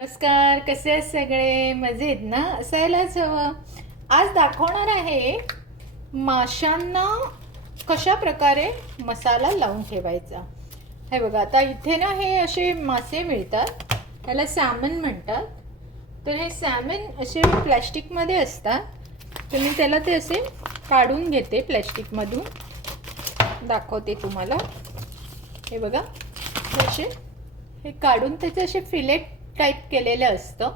नमस्कार, कसे आहेत सगळे? मजेत ना? असायलाच हवं. आज दाखवणार आहे माशांना कशा प्रकारे मसाला लावून ठेवायचा. हे बघा, आता इथे ना हे असे मासे मिळतात, त्याला सॅमन म्हणतात. तर हे सॅमन असे प्लॅस्टिकमध्ये असतात. तर मी त्याला ते असे काढून घेते प्लॅस्टिकमधून, दाखवते तुम्हाला. हे बघा, हे काढून त्याचे असे फिलेट टाईप केलेलं असतं.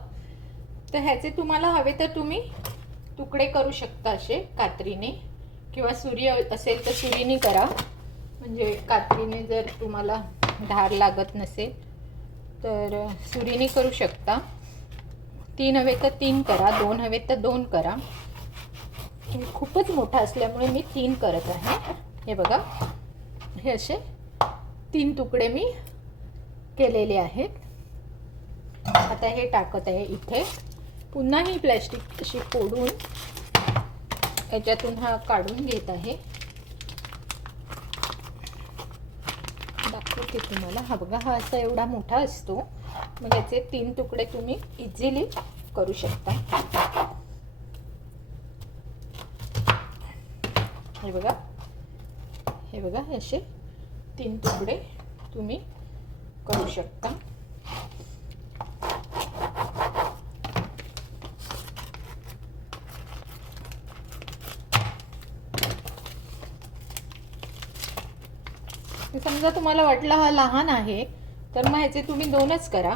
तर ह्याचे तुम्हाला हवे तर तुम्ही तुकडे करू शकता असे कात्रीने, किंवा सुरी असेल तर सुरीने करा. म्हणजे कात्रीने जर तुम्हाला धार लागत नसेल तर सुरीने करू शकता. 3 हवे तर 3 करा, 2 हवे तर 2 करा. खूपच मोठा असल्यामुळे मी 3 करत आहे. हे बघा, हे असे 3 तुकडे मी केलेले आहेत. आता हे टाकत आहे इथे. पुन्हा ही प्लॅस्टिक अशी फोडून याच्यातून हा काढून घेत आहे. दाखवते तुम्हाला. हा बघा, हा असा एवढा मोठा असतो. मग याचे 3 तुकडे तुम्ही इझिली करू शकता. हे बघा, हे बघा, असे 3 तुकडे तुम्ही करू शकता. समजा तुम्हाला वाटलं हा लहान आहे तर मग ह्याचे तुम्ही 2च करा.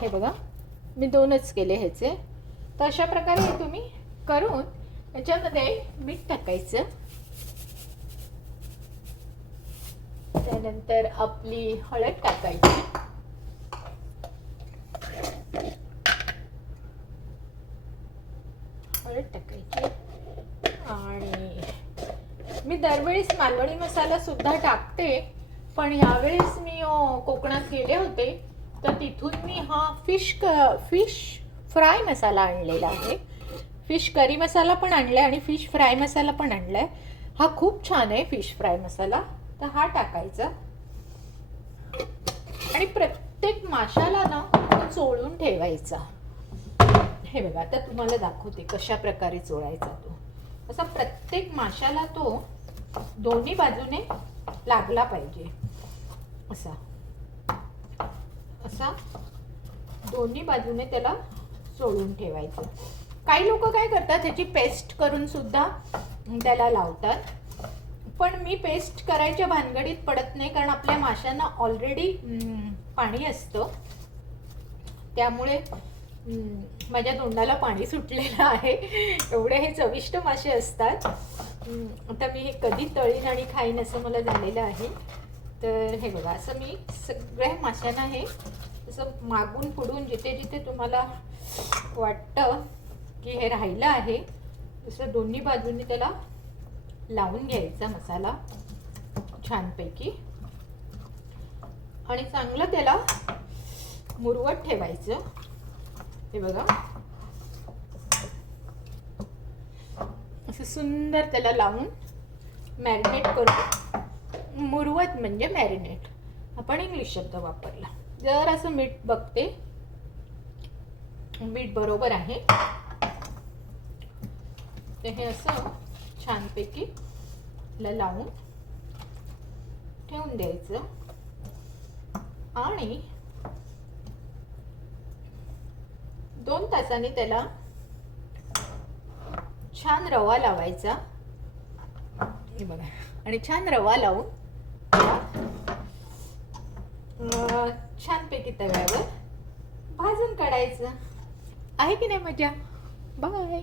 हे बघा, मी 2च केले ह्याचे. तर अशा प्रकारे हे तुम्ही करून याच्यामध्ये मीठ टाकायचं. त्यानंतर आपली हळद टाकायची. हळद टाकायची. आणि मी दरवेळेस मालवणी मसाला सुद्धा टाकते, पण यावेळेस मी कोकणात गेले होते तर तिथून मी हा फिश फ्राय मसाला आणलेला आहे. फिश करी मसाला पण आणलाय आणि फिश फ्राय मसाला पण आणलाय. हा खूप छान आहे फिश फ्राय मसाला. तर हा टाकायचा आणि प्रत्येक माशाला ना चोळून ठेवायचा. हे बघा, आता तुम्हाला दाखवते कशा प्रकारे चोळायचा तो. असा प्रत्येक माशाला तो दोन्ही बाजूने लागला पाहिजे. असा असा दोन्ही बाजूने त्याला चोळून ठेवायचं. काही लोक काय करतात, त्याची पेस्ट करून सुद्धा त्याला लावतात. पण मी पेस्ट करायच्या भानगडीत पडत नाही, कारण आपल्या माशांना ऑलरेडी पाणी असतं. त्यामुळे माझ्या तोंडाला पाणी सुटलेलं आहे. एवढे हे चविष्ट मासे असतात. आता मी हे कधी तळीन आणि खाईन असं मला झालेलं आहे. तर हे बघा, असं मी सगळ्या माशांना हे असं मागून पुढून जिथे जिथे तुम्हाला वाटतं की हे राहिलं आहे तसं दोन्ही बाजूंनी त्याला लावून घ्यायचा मसाला छानपैकी. आणि चांगलं त्याला मुरवत ठेवायचं. हे बघा, असं सुंदर त्याला लावून मॅरिनेट करून. मुरवत म्हणजे मॅरिनेट, आपण इंग्लिश शब्द वापरला. जर असं मीठ बघते, मीठ बरोबर आहे. तर हे असं छानपैकी लावून ठेवून द्यायचं. आणि 2 तासांनी त्याला छान रवा लावायचा. हे बघा, आणि छान रवा लावून छानपैकी तव्यावर भाजून काढायचं. आहे की नाही मजा? बाय.